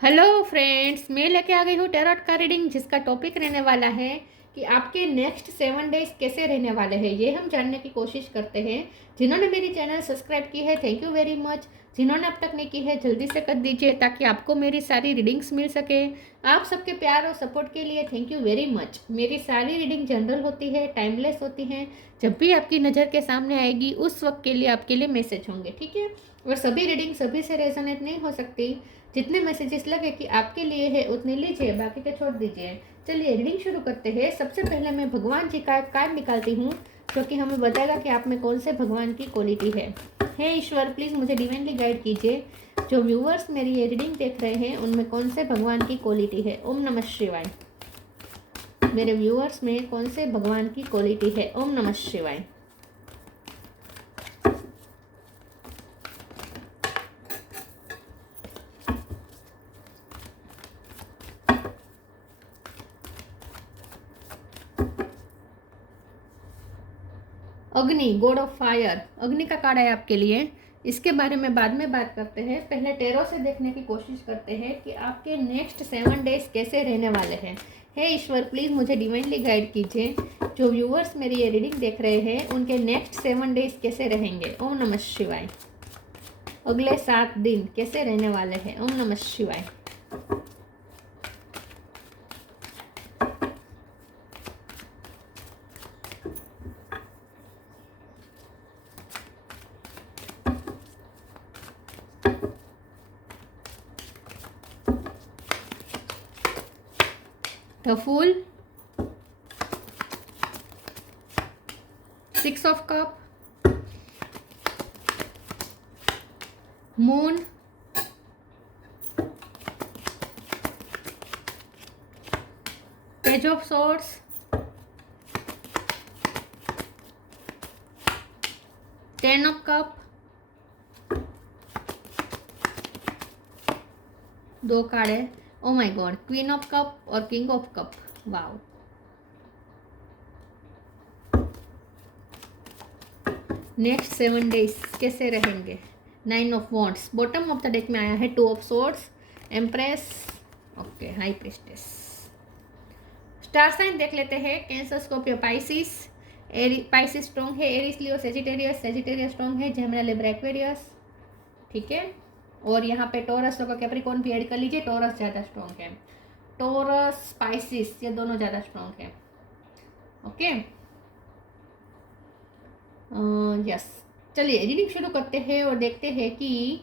Hello friends, मैं लेके आ गई हूँ टैरोट का रीडिंग, जिसका टॉपिक रहने वाला है कि आपके नेक्स्ट 7 डेज कैसे रहने वाले हैं। ये हम जानने की कोशिश करते हैं। जिन्होंने मेरी चैनल सब्सक्राइब की है, थैंक यू वेरी मच। जिन्होंने अब तक नहीं की है, जल्दी से कर दीजिए ताकि आपको मेरी सारी रीडिंग्स मिल सके। आप सबके प्यार और सपोर्ट के लिए थैंक यू वेरी मच। मेरी सारी रीडिंग जनरल होती है, टाइमलेस होती हैं। जब भी आपकी नज़र के सामने आएगी उस वक्त के लिए आपके लिए मैसेज होंगे, ठीक है। और सभी रीडिंग सभी से रेजोनेट नहीं हो सकती। जितने मैसेजेस लगे कि आपके लिए है उतने लीजिए, बाकी के छोड़ दीजिए। चलिए रीडिंग शुरू करते हैं। सबसे पहले मैं भगवान जी का कार्ड निकालती हूँ, जो कि हमें बताएगा कि आप में कौन से भगवान की क्वालिटी है। हे ईश्वर, प्लीज़ मुझे डिवाइनली गाइड कीजिए। जो व्यूअर्स मेरी ये रीडिंग देख रहे हैं उनमें कौन से भगवान की क्वालिटी है। ओम नमः शिवाय। मेरे व्यूअर्स में कौन से भगवान की क्वालिटी है। ओम नमः शिवाय। अग्नि, गॉड ऑफ फायर, अग्नि का कार्ड है आपके लिए। इसके बारे में बाद में बात करते हैं। पहले टैरो से देखने की कोशिश करते हैं कि आपके नेक्स्ट 7 डेज कैसे रहने वाले हैं। हे ईश्वर, प्लीज़ मुझे डिवाइनली गाइड कीजिए। जो व्यूअर्स मेरी ये रीडिंग देख रहे हैं उनके नेक्स्ट 7 डेज कैसे रहेंगे। ओम नमः शिवाय। अगले 7 दिन कैसे रहने वाले हैं। ओम नमः शिवाय। The fool, 6 of cup, moon, page of swords, 10 of cup, 2 card है। Oh my God, queen of cup और king of cup. Wow. Next 7 days कैसे रहेंगे। 9 of wands. Bottom of the deck में आया है 2 of swords, empress, okay, high priestess. Star sign देख लेते हैं। Cancer, Scorpio, Pisces. Pisces strong है। Aries, Leo, Sagittarius. Sagittarius strong है। जेमिनी, लिब्रा, एक्वेरियस, ठीक है। और यहाँ पे टॉरस होगा, कैप्रिकॉर्न भी ऐड कर लीजिए। टॉरस ज़्यादा स्ट्रॉन्ग है। टॉरस, स्पाइसिस, ये दोनों ज़्यादा स्ट्रॉन्ग है। Okay, yes. चलिए रीडिंग शुरू करते हैं और देखते हैं कि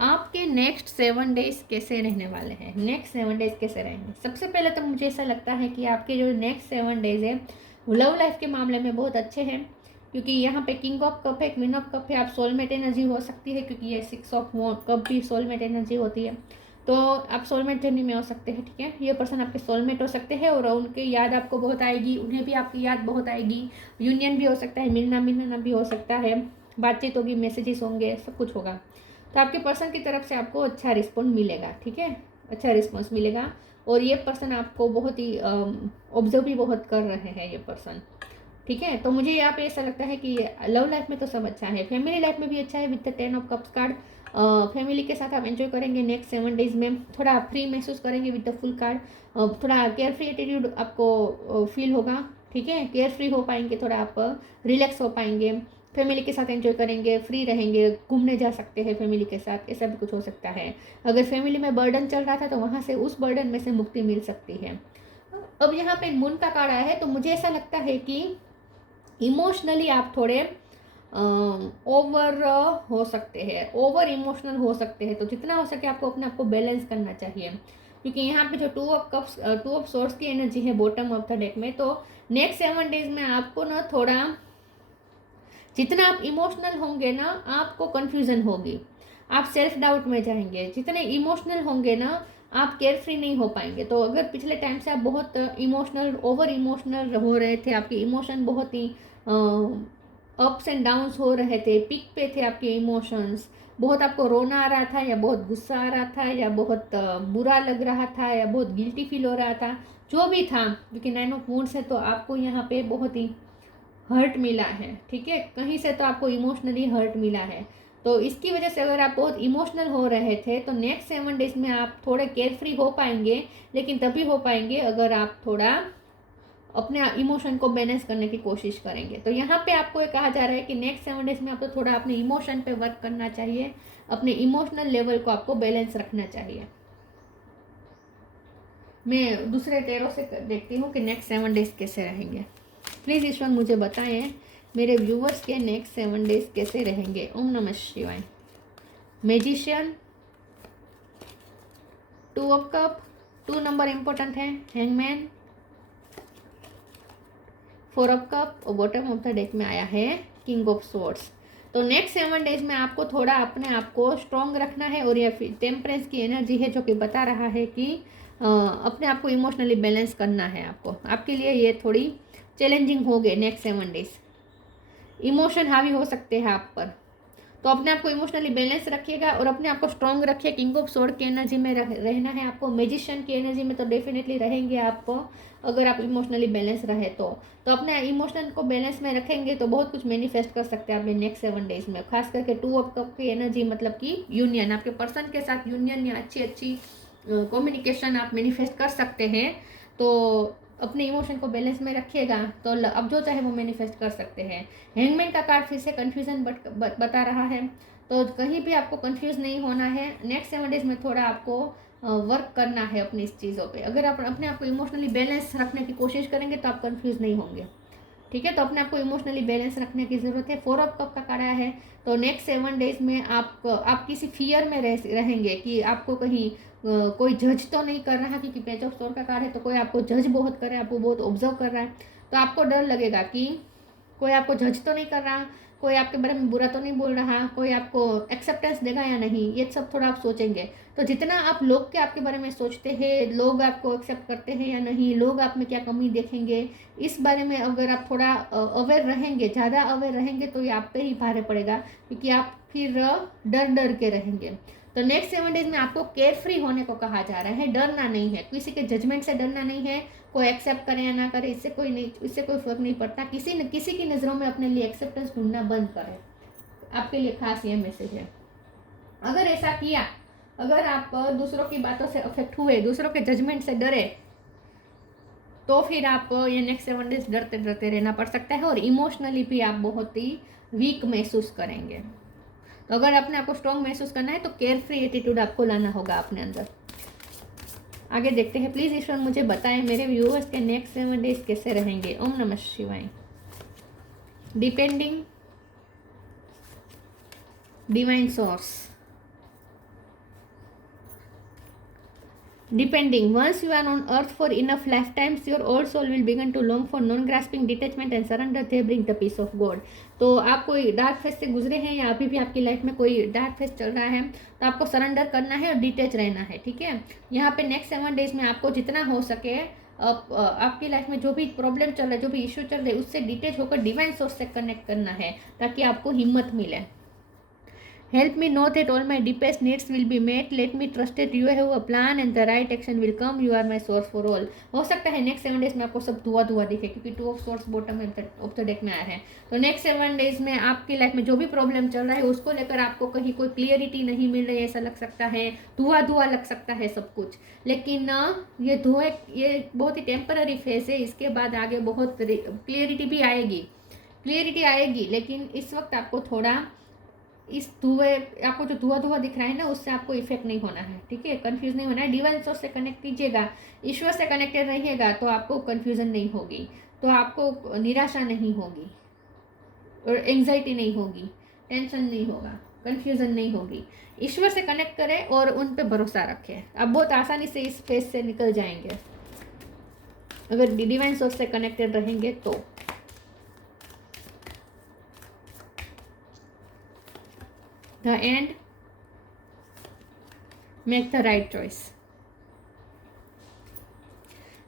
आपके नेक्स्ट 7 डेज कैसे रहने वाले हैं। नेक्स्ट 7 डेज कैसे रहेंगे। सबसे पहले तो मुझे ऐसा लगता है कि आपके जो नेक्स्ट 7 डेज है वो लव लाइफ के मामले में बहुत अच्छे हैं, क्योंकि यहाँ पे किंग ऑफ कप है, क्वीन ऑफ कप है। आप सोलमेट एनर्जी हो सकती है, क्योंकि ये 6 ऑफ कप भी सोलमेट एनर्जी होती है। तो आप सोलमेट जर्नी में हो सकते हैं, ठीक है। ये पर्सन आपके सोलमेट हो सकते हैं और उनकी याद आपको बहुत आएगी, उन्हें भी आपकी याद बहुत आएगी। यूनियन भी हो सकता है, मिलना मिलना भी हो सकता है, बातचीत होगी, मैसेजेस होंगे, सब कुछ होगा। तो आपके पर्सन की तरफ से आपको अच्छा रिस्पॉन्स मिलेगा, ठीक है, अच्छा रिस्पॉन्स मिलेगा। और ये पर्सन आपको बहुत ही ऑब्जर्व भी बहुत कर रहे हैं ये पर्सन, ठीक है। तो मुझे यहाँ पे ऐसा लगता है कि लव लाइफ में तो सब अच्छा है, फैमिली लाइफ में भी अच्छा है। With the 10 of cups card, family के साथ आप एंजॉय करेंगे नेक्स्ट 7 डेज में। थोड़ा फ्री महसूस करेंगे विद द फुल कार्ड। थोड़ा केयर फ्री एटीट्यूड आपको फील होगा, ठीक है। केयर फ्री हो पाएंगे, थोड़ा आप रिलैक्स हो पाएंगे। फैमिली के साथ एंजॉय करेंगे, फ्री रहेंगे, घूमने जा सकते हैं फैमिली के साथ, ऐसा भी कुछ हो सकता है। अगर फैमिली में बर्डन चल रहा था तो वहाँ से उस बर्डन में से मुक्ति मिल सकती है। अब यहाँ पे मून का कार्ड आया है, तो मुझे ऐसा लगता है कि इमोशनली आप थोड़े ओवर हो सकते हैं, ओवर इमोशनल हो सकते हैं। तो जितना हो सके आपको अपने आप को बैलेंस करना चाहिए, क्योंकि यहाँ पे जो 2 ऑफ कप्स, 2 ऑफ सोर्ड्स की एनर्जी है बॉटम ऑफ द डेक में। तो नेक्स्ट 7 डेज में आपको ना थोड़ा, जितना आप इमोशनल होंगे ना आपको कन्फ्यूज़न होगी, आप सेल्फ डाउट में जाएंगे। जितने इमोशनल होंगे ना आप केयर फ्री नहीं हो पाएंगे। तो अगर पिछले टाइम से आप बहुत इमोशनल, ओवर इमोशनल हो रहे थे, आपके इमोशन बहुत ही अप्स एंड डाउन्स हो रहे थे, पिक पे थे आपके इमोशंस, बहुत आपको रोना आ रहा था या बहुत गुस्सा आ रहा था या बहुत बुरा लग रहा था या बहुत गिल्टी फील हो रहा था, जो भी था, क्योंकि 9 ऑफ वुंड्स है तो आपको यहाँ पे बहुत ही हर्ट मिला है, ठीक है। कहीं से तो आपको इमोशनली हर्ट मिला है। तो इसकी वजह से अगर आप बहुत इमोशनल हो रहे थे तो नेक्स्ट 7 डेज में आप थोड़े केयर फ्री हो पाएंगे, लेकिन तभी हो पाएंगे अगर आप थोड़ा अपने इमोशन को बैलेंस करने की कोशिश करेंगे। तो यहाँ पे आपको ये कहा जा रहा है कि नेक्स्ट 7 डेज में आपको थोड़ा अपने इमोशन पे वर्क करना चाहिए, अपने इमोशनल लेवल को आपको बैलेंस रखना चाहिए। मैं दूसरे टेरो से देखती हूँ कि नेक्स्ट 7 डेज कैसे रहेंगे। प्लीज़ ईश्वर मुझे बताएं मेरे व्यूवर्स के नेक्स्ट 7 डेज कैसे रहेंगे। ओम नमः शिवाय। Magician, 2 of cup, 2 number important है, हैंगमैन, 4 ऑफ कप और बॉटम ऑफ द डेक में आया है किंग ऑफ स्वॉर्ड्स। तो नेक्स्ट 7 डेज में आपको थोड़ा अपने आप को स्ट्रॉन्ग रखना है, और या फिर टेम्परेंस की एनर्जी है जो कि बता रहा है कि अपने आप को इमोशनली बैलेंस करना है आपको। आपके लिए ये थोड़ी चैलेंजिंग हो गए नेक्स्ट 7 डेज। इमोशन हावी हो सकते हैं आप पर, तो अपने आप को इमोशनली बैलेंस रखिएगा और अपने आप को स्ट्रॉन्ग रखिए। किंग ऑफ स्वॉर्ड की एनर्जी में रहना है आपको। मैजिशियन की एनर्जी में तो डेफिनेटली रहेंगे आपको, अगर आप इमोशनली बैलेंस रहे तो अपने इमोशनल को बैलेंस में रखेंगे तो बहुत कुछ मैनिफेस्ट कर सकते हैं अपने नेक्स्ट 7 डेज में। खास करके 2 ऑफ कप की एनर्जी मतलब कि यूनियन, आपके पर्सन के साथ यूनियन या अच्छी कम्युनिकेशन आप मैनिफेस्ट कर सकते हैं। तो अपने इमोशन को बैलेंस में रखिएगा तो अब जो चाहे वो मैनिफेस्ट कर सकते हैं। हैंगमैन का कार्ड फिर से कन्फ्यूजन बता रहा है, तो कहीं भी आपको कंफ्यूज नहीं होना है। नेक्स्ट 7 डेज में थोड़ा आपको वर्क करना है अपनी इस चीज़ों पे। अगर आप अपने आप को इमोशनली बैलेंस रखने की कोशिश करेंगे तो आप कंफ्यूज नहीं होंगे, ठीक है। तो अपने आप को इमोशनली बैलेंस रखने की ज़रूरत है। 4 ऑफ कप का कार्ड आया है, तो नेक्स्ट 7 डेज में आप किसी फियर में रहेंगे कि आपको कहीं कोई जज तो नहीं कर रहा, क्योंकि पेज ऑफ स्वॉर्ड का कार्ड है तो कोई आपको जज बहुत कर रहा है, आपको बहुत ऑब्जर्व कर रहा है, तो आपको डर लगेगा कि कोई आपको जज तो नहीं कर रहा, कोई आपके बारे में बुरा तो नहीं बोल रहा, कोई आपको एक्सेप्टेंस देगा या नहीं, ये सब थोड़ा आप सोचेंगे। तो जितना आप लोग के आपके बारे में सोचते हैं, लोग आपको एक्सेप्ट करते हैं या नहीं, लोग आप में क्या कमी देखेंगे, इस बारे में अगर आप थोड़ा अवेयर रहेंगे, ज़्यादा अवेयर रहेंगे तो ये आप पे ही भारे पड़ेगा, क्योंकि आप फिर डर के रहेंगे। तो नेक्स्ट 7 डेज में आपको केयर फ्री होने को कहा जा रहा है, डरना नहीं है, किसी के जजमेंट से डरना नहीं है। कोई एक्सेप्ट करे या ना करे इससे कोई फर्क नहीं पड़ता। किसी की नज़रों में अपने लिए एक्सेप्टेंस ढूंढना बंद करें, आपके लिए खास ये मैसेज है। अगर ऐसा किया, अगर आप दूसरों की बातों से अफेक्ट हुए, दूसरों के जजमेंट से डरे, तो फिर आप ये नेक्स्ट 7 डेज डरते रहना पड़ सकता है, और इमोशनली भी आप बहुत ही वीक महसूस करेंगे। तो अगर अपने आपको स्ट्रॉन्ग महसूस करना है तो केयर फ्री एटीट्यूड आपको लाना होगा अपने अंदर। आगे देखते हैं। प्लीज़ ईश्वर मुझे बताएं मेरे व्यूअर्स के नेक्स्ट 7 डेज कैसे रहेंगे। ओम नमः शिवाय। Depending, divine source, depending. Once you are on earth for enough lifetimes, your old soul will begin to long for non-grasping detachment and surrender. They bring the peace of God. तो आप कोई dark phase से गुजरे हैं या अभी भी आपकी लाइफ में कोई डार्क फेज चल रहा है, तो आपको सरेंडर करना है और डिटेच रहना है, ठीक है। यहाँ पे नेक्स्ट 7 डेज में आपको जितना हो सके आपकी लाइफ में जो भी प्रॉब्लम चल रहा है, जो भी इश्यू चल रहे हैं, उससे डिटेच होकर डिवाइन सोर्स से कनेक्ट करना है, ताकि आपको हिम्मत मिले। Help me know that all my deepest needs will be met. Let me trust that you have a plan and the right action will come. You are my source for all. हो सकता है next 7 days में आपको सब धुआं दिखे, क्योंकि 2 of swords bottom of the deck में आया है। तो नेक्स्ट 7 डेज में आपकी लाइफ में जो भी प्रॉब्लम चल रहा है उसको लेकर आपको कहीं कोई क्लियरिटी नहीं मिल रही है, ऐसा लग सकता है, धुआं लग सकता है सब कुछ। लेकिन ये बहुत ही टेम्पररी फेज है, इसके बाद आगे बहुत क्लियरिटी आएगी, लेकिन इस वक्त आपको थोड़ा इस आपको जो धुआं दिख रहा है ना, उससे आपको इफेक्ट नहीं होना है, ठीक है। कंफ्यूज नहीं होना है। डिवाइन सोर्स से कनेक्ट कीजिएगा, ईश्वर से कनेक्टेड रहिएगा, तो आपको कंफ्यूजन नहीं होगी, तो आपको निराशा नहीं होगी, और एंजाइटी नहीं होगी, टेंशन नहीं होगा, कंफ्यूजन नहीं होगी। ईश्वर से कनेक्ट करें और उन पे भरोसा रखें, आप बहुत आसानी से इस फेज से निकल जाएंगे अगर डिवाइन सोर्स से कनेक्टेड रहेंगे तो। The end. Make the right choice.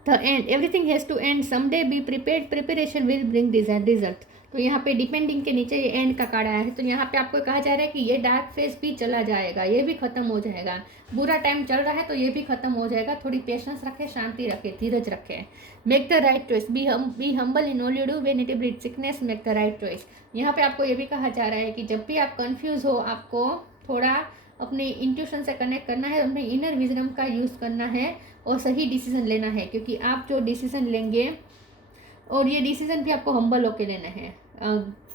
The end. Everything has to end. Someday be prepared. Preparation will bring desired result. तो यहाँ पे डिपेंडिंग के नीचे ये एंड का कार्ड आया है, तो यहाँ पे आपको कहा जा रहा है कि ये डार्क फेज भी चला जाएगा, ये भी खत्म हो जाएगा। बुरा टाइम चल रहा है तो ये भी खत्म हो जाएगा। थोड़ी पेशेंस रखें, शांति रखें, धीरज रखें। Make the right choice, be humble in all you do, when it breed sickness make the right choice. यहाँ पे आपको ये भी कहा जा रहा है कि जब भी आप कंफ्यूज हो, आपको थोड़ा अपने इंट्यूशन से कनेक्ट करना है, अपने इनर विजडम का यूज़ करना है और सही डिसीजन लेना है, क्योंकि आप जो डिसीजन लेंगे और ये डिसीजन भी आपको हम्बल होकर लेना है।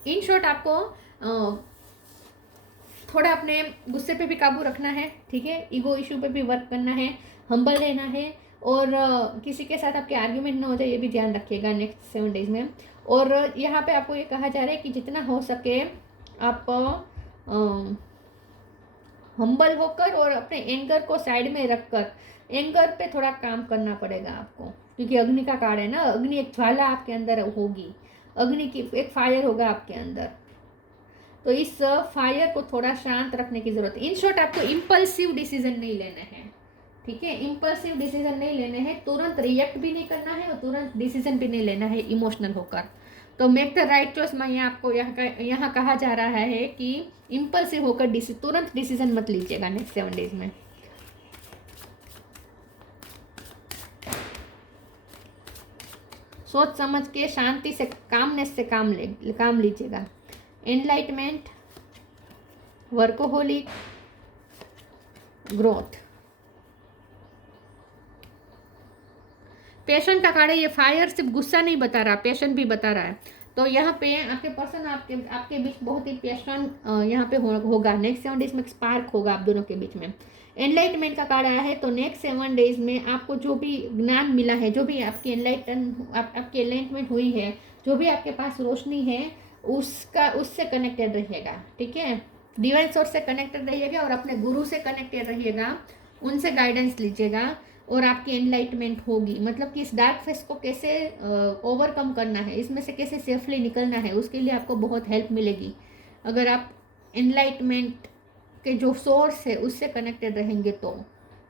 इन शॉर्ट आपको थोड़ा अपने गुस्से पे भी काबू रखना है, ठीक है, ईगो इशू पे भी वर्क करना है, हम्बल रहना है और किसी के साथ आपके आर्ग्यूमेंट ना हो जाए, ये भी ध्यान रखिएगा नेक्स्ट 7 डेज में। और यहाँ पे आपको ये कहा जा रहा है कि जितना हो सके आप हम्बल होकर और अपने एंगर को साइड में रखकर एंगर पे थोड़ा काम करना पड़ेगा आपको, क्योंकि अग्नि का कार्ड है ना, अग्नि एक ज्वाला आपके अंदर होगी, अग्नि की एक फायर होगा आपके अंदर, तो इस फायर को थोड़ा शांत रखने की जरूरत है। इन शॉर्ट आपको इम्पल्सिव डिसीजन नहीं लेना है, ठीक है, इम्पल्सिव डिसीजन नहीं लेने हैं, तुरंत रिएक्ट भी नहीं करना है और तुरंत डिसीजन भी नहीं लेना है इमोशनल होकर। तो मेक द राइट चॉइस में आपको यहाँ कहा जा रहा है कि इम्पल्सिव होकर तुरंत डिसीजन मत लीजिएगा नेक्स्ट 7 डेज में। सोच समझ के शांति से कामनेस से काम लीजिएगा। एनलाइटमेंट, वर्कोहोलिक, ग्रोथ, पैशन का कार्ड है। ये फायर सिर्फ गुस्सा नहीं बता रहा, पैशन भी बता रहा है। तो यहाँ पे आपके पर्सन आपके बीच बहुत ही पैशन यहाँ पे होगा। नेक्स्ट 7 डेज में स्पार्क होगा आप दोनों के बीच में। एनलाइटमेंट का कार्ड आया है, तो नेक्स्ट 7 डेज में आपको जो भी ज्ञान मिला है, जो भी आपकी आपकी एनलाइटमेंट हुई है, जो भी आपके पास रोशनी है, उससे कनेक्टेड रहिएगा, ठीक है, डिवाइन सोर्स से कनेक्टेड रहिएगा और अपने गुरु से कनेक्टेड रहिएगा, उनसे गाइडेंस लीजिएगा और आपकी एनलाइटमेंट होगी। मतलब कि इस डार्क फेस को कैसे ओवरकम करना है, इसमें से कैसे सेफली निकलना है, उसके लिए आपको बहुत हेल्प मिलेगी अगर आप एनलाइटमेंट के जो सोर्स है उससे कनेक्टेड रहेंगे तो,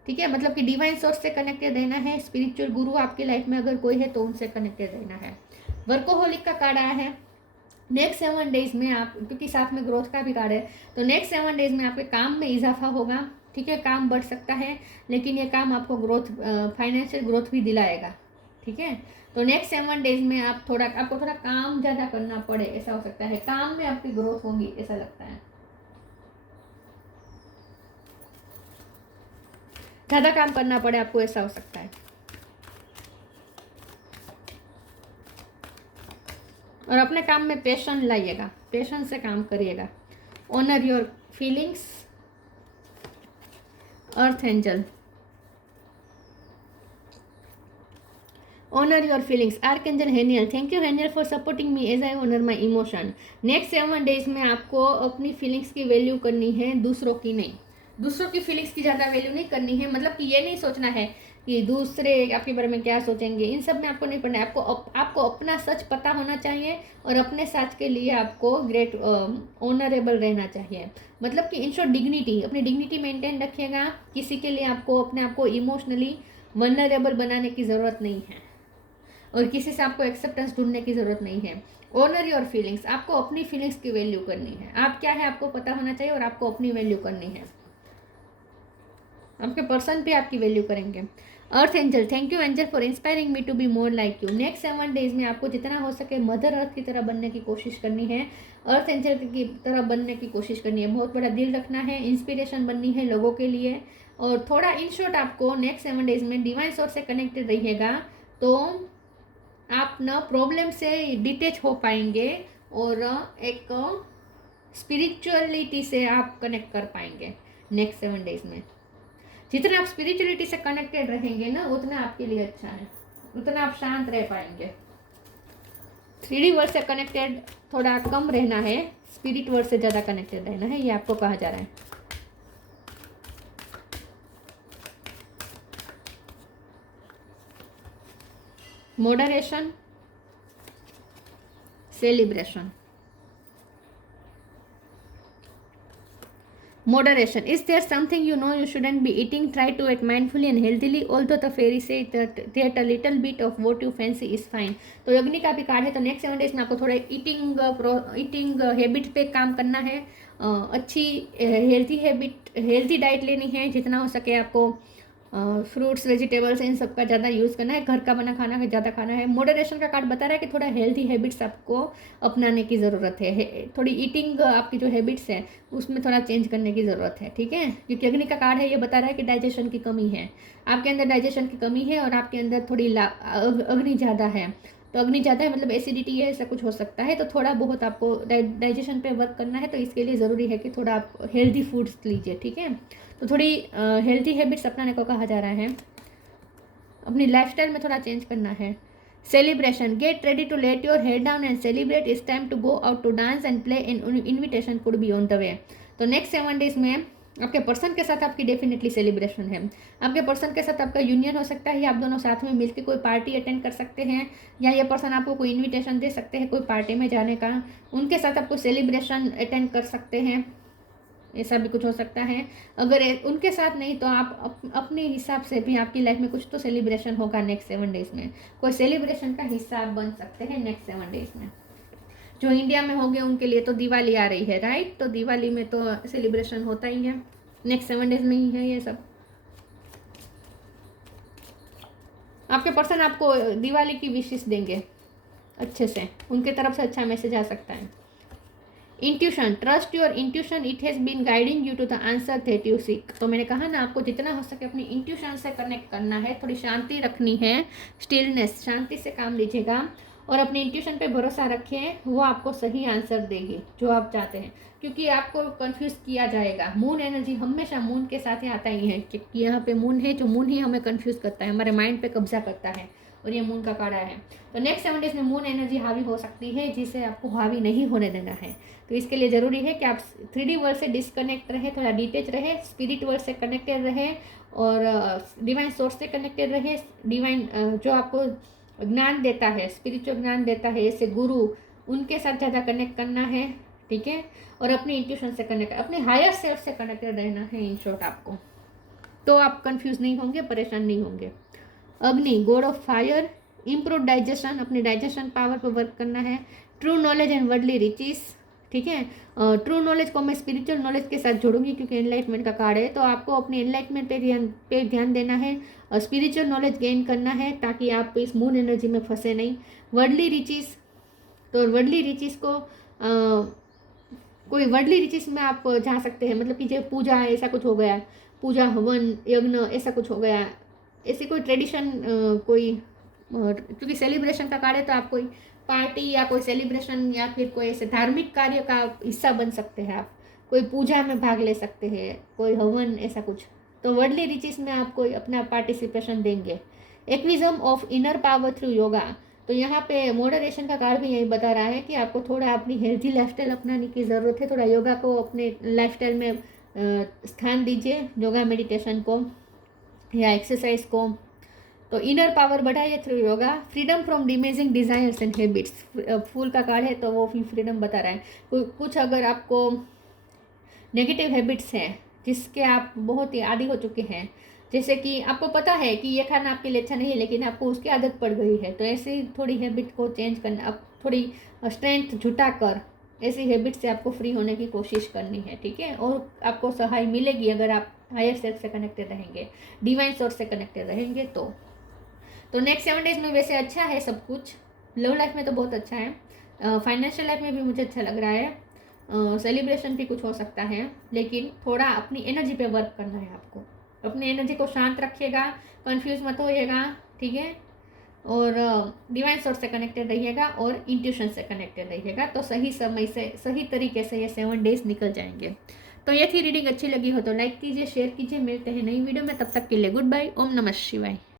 ठीक है। मतलब कि डिवाइन सोर्स से कनेक्टेड रहना है, स्पिरिचुअल गुरु आपकी लाइफ में अगर कोई है तो उनसे कनेक्टेड रहना है। वर्कोहोलिक का कार्ड आया है। नेक्स्ट 7 डेज में आप, क्योंकि साथ में ग्रोथ का भी कार्ड है, तो नेक्स्ट 7 डेज में आपके काम में इजाफा होगा, ठीक है, काम बढ़ सकता है, लेकिन ये काम आपको ग्रोथ, फाइनेंशियल ग्रोथ भी दिलाएगा, ठीक है। तो नेक्स्ट 7 डेज में आपको थोड़ा काम ज़्यादा करना पड़े, ऐसा हो सकता है, काम में आपकी ग्रोथ होगी ऐसा लगता है, ज़्यादा काम करना पड़े आपको ऐसा हो सकता है। और अपने काम में पैशन लाइएगा, पैशन से काम करिएगा। Honour your feelings, earth angel, honour your feelings, archangel Haniel, thank you Haniel for supporting me as I honour my emotion. Next 7 days में आपको अपनी फीलिंग्स की वैल्यू करनी है, दूसरों की नहीं, दूसरों की फीलिंग्स की ज़्यादा वैल्यू नहीं करनी है। मतलब कि ये नहीं सोचना है कि दूसरे आपके बारे में क्या सोचेंगे, इन सब में आपको नहीं पढ़ना है। आपको अपना सच पता होना चाहिए और अपने सच के लिए आपको ग्रेट ऑनरेबल रहना चाहिए। मतलब कि इन शॉर्ट डिग्निटी, अपनी डिग्निटी मेंटेन रखिएगा। किसी के लिए आपको अपने आप को इमोशनली वनरेबल बनाने की ज़रूरत नहीं है और किसी से आपको एक्सेप्टेंस ढूंढने की ज़रूरत नहीं है। ऑनर योर फीलिंग्स, आपको अपनी फीलिंग्स की वैल्यू करनी है। आप क्या है आपको पता होना चाहिए और आपको अपनी वैल्यू करनी है। आपके पर्सन भी आपकी वैल्यू करेंगे। Earth angel, thank you angel for inspiring me to be more like you. Next 7 days में आपको जितना हो सके मदर अर्थ की तरह बनने की कोशिश करनी है, अर्थ एंजल की तरह बनने की कोशिश करनी है। बहुत बड़ा दिल रखना है, इंस्पिरेशन बननी है लोगों के लिए। और थोड़ा इन शॉर्ट आपको नेक्स्ट 7 डेज में डिवाइन सोर्स से कनेक्टेड रहिएगा तो आप ना प्रॉब्लम से डिटेच हो पाएंगे और एक स्पिरिचुअलिटी से आप कनेक्ट कर पाएंगे। नेक्स्ट 7 डेज में जितना आप स्पिरिचुअलिटी से कनेक्टेड रहेंगे ना, उतना आपके लिए अच्छा है, उतना आप शांत रह पाएंगे। 3D वर्ल्ड से कनेक्टेड थोड़ा कम रहना है, स्पिरिट वर्ल्ड से ज़्यादा कनेक्टेड रहना है, ये आपको कहा जा रहा है। Moderation, celebration, Moderation. Is there something you know you shouldn't be eating? Try to eat mindfully and healthily. Although the fairy say that a little bit of what you fancy is fine. तो अग्नि का भी card है, तो next 7 days में आपको थोड़ा eating habit पे काम करना है, अच्छी हेल्थी डाइट लेनी है, जितना हो सके आपको फ्रूट्स वेजिटेबल्स इन सब का ज़्यादा यूज़ करना है, घर का बना खाना है ज़्यादा खाना है। मॉडरेशन का कार्ड बता रहा है कि थोड़ा हेल्थी हैबिट्स आपको अपनाने की ज़रूरत है, थोड़ी ईटिंग आपकी जो हैबिट्स है उसमें थोड़ा चेंज करने की ज़रूरत है, ठीक है। क्योंकि अग्नि का कार्ड है, ये बता रहा है कि डाइजेशन की कमी है, आपके अंदर डाइजेशन की कमी है और आपके अंदर थोड़ी अग्नि ज़्यादा है। तो अग्नि ज़्यादा है मतलब एसिडिटी है, ऐसा कुछ हो सकता है। तो थोड़ा बहुत आपको डाइजेशन पे वर्क करना है, तो इसके लिए ज़रूरी है कि थोड़ा आप हेल्दी फूड्स लीजिए, ठीक है। तो थोड़ी हेल्दी हैबिट्स अपनाने को कहा जा रहा है, अपनी लाइफस्टाइल में थोड़ा चेंज करना है। Celebration, get ready to let your head down and celebrate, it's time to go out to dance and play, invitation could be on the way. तो नेक्स्ट 7 डेज में आपके पर्सन के साथ आपकी डेफिनेटली सेलिब्रेशन है, आपके पर्सन के साथ आपका यूनियन हो सकता है, या आप दोनों साथ में मिलकर कोई पार्टी अटेंड कर सकते हैं, या ये पर्सन आपको कोई इन्विटेशन दे सकते हैं कोई पार्टी में जाने का, उनके साथ आपको सेलिब्रेशन अटेंड कर सकते हैं, ऐसा भी कुछ हो सकता है। अगर उनके साथ नहीं तो आप अपने हिसाब से भी आपकी लाइफ में कुछ तो सेलिब्रेशन होगा नेक्स्ट 7 डेज में, कोई सेलिब्रेशन का हिस्सा आप बन सकते हैं नेक्स्ट 7 डेज में। जो इंडिया में होंगे उनके लिए तो दिवाली आ रही है, राइट, तो दिवाली में तो सेलिब्रेशन होता ही है, नेक्स्ट 7 डेज में ही है ये सब। आपके पर्सन आपको दिवाली की विशेष देंगे अच्छे से, उनके तरफ से अच्छा मैसेज आ सकता है। Intuition, trust your intuition, it has been guiding you to the answer that you seek. तो मैंने कहा ना, आपको जितना हो सके अपनी इंट्यूशन से कनेक्ट करना है, थोड़ी शांति रखनी है, स्टिलनेस, शांति से काम लीजिएगा और अपनी इंट्यूशन पे भरोसा रखें, वो आपको सही आंसर देगी जो आप चाहते हैं। क्योंकि आपको कंफ्यूज किया जाएगा, मून एनर्जी हमेशा मून के साथ ही आता ही है, क्योंकि यहाँ पे मून है, जो मून ही हमें कंफ्यूज करता है, हमारे माइंड पे कब्जा करता है, और ये मून का कार्ड है। तो नेक्स्ट 7 डेज में मून एनर्जी हावी हो सकती है, जिसे आपको हावी नहीं होने देना है। तो इसके लिए ज़रूरी है कि आप 3D वर्ल्ड से डिस्कनेक्ट रहे, थोड़ा डिटेच रहे, स्पिरिट वर्ल्ड से कनेक्टेड रहे और डिवाइन सोर्स से कनेक्टेड रहे। डिवाइन जो आपको ज्ञान देता है, स्पिरिचुअल ज्ञान देता है, जैसे गुरु, उनके साथ ज़्यादा कनेक्ट करना है, ठीक है। और अपनी इंट्यूशन से कनेक्ट, अपने हायर सेल्फ से कनेक्टेड रहना है इन शॉर्ट आपको, तो आप कंफ्यूज नहीं होंगे, परेशान नहीं होंगे। Agni, god of fire, improve digestion, अपने डाइजेशन पावर पर वर्क करना है। True knowledge and worldly riches, ठीक है। ट्रू नॉलेज को मैं स्पिरिचुअल नॉलेज के साथ जोड़ूंगी क्योंकि एनलाइटमेंट का कार्ड है, तो आपको अपने एनलाइटमेंट पे ध्यान देना है, स्पिरिचुअल नॉलेज गेन करना है, ताकि आप इस मून एनर्जी में फंसे नहीं। वर्ल्डली रिचेस, तो वर्ल्डली रिचेस को कोई वर्ल्डली रिचेस में आप जा सकते हैं, मतलब कि जो पूजा है ऐसा कुछ हो गया, पूजा हवन यज्ञ ऐसा कुछ हो गया, ऐसी कोई ट्रेडिशन, कोई क्योंकि सेलिब्रेशन का कार्य, तो आप कोई पार्टी या कोई सेलिब्रेशन या फिर कोई ऐसे धार्मिक कार्य का हिस्सा बन सकते हैं, आप कोई पूजा में भाग ले सकते हैं, कोई हवन ऐसा कुछ। तो वर्ल्डली रिचेस में आप कोई अपना पार्टिसिपेशन देंगे। Activism of inner power through yoga, तो यहाँ पे मॉडरेशन का कार्य भी यही बता रहा है कि आपको थोड़ा अपनी हेल्थी लाइफस्टाइल अपनाने की ज़रूरत है, थोड़ा योगा को अपने लाइफस्टाइल में स्थान दीजिए, योगा मेडिटेशन को या एक्सरसाइज को। तो इनर पावर बढ़ाइए through yoga. Freedom from damaging desires and habits, fool का कार्ड है तो वो फ्रीडम बता रहा है। कुछ अगर आपको नेगेटिव हैबिट्स हैं जिसके आप बहुत ही आदी हो चुके हैं, जैसे कि आपको पता है कि ये खाना आपके लिए अच्छा नहीं है लेकिन आपको उसकी आदत पड़ गई है, तो ऐसी थोड़ी हैबिट को चेंज करना, आप थोड़ी स्ट्रेंथ जुटा कर ऐसी हैबिट से आपको फ्री होने की कोशिश करनी है, ठीक है। और आपको सहाय मिलेगी अगर आप हायर सेल्फ से कनेक्टेड रहेंगे, डिवाइन सोर्स से कनेक्टेड रहेंगे। तो नेक्स्ट 7 डेज में वैसे अच्छा है सब कुछ, लव लाइफ में तो बहुत अच्छा है, फाइनेंशियल लाइफ में भी मुझे अच्छा लग रहा है, सेलिब्रेशन भी कुछ हो सकता है, लेकिन थोड़ा अपनी एनर्जी पे वर्क करना है आपको, अपनी एनर्जी को शांत रखिएगा, कंफ्यूज मत होइएगा, ठीक है। और डिवाइन सोर्स से कनेक्टेड रहिएगा और इंट्यूशन से कनेक्टेड रहिएगा, तो सही समय से सही तरीके से ये 7 डेज निकल जाएंगे। तो ये थी रीडिंग, अच्छी लगी हो तो लाइक कीजिए, शेयर कीजिए, मिलते हैं नई वीडियो में, तब तक के लिए गुड बाय, ओम नमः शिवाय।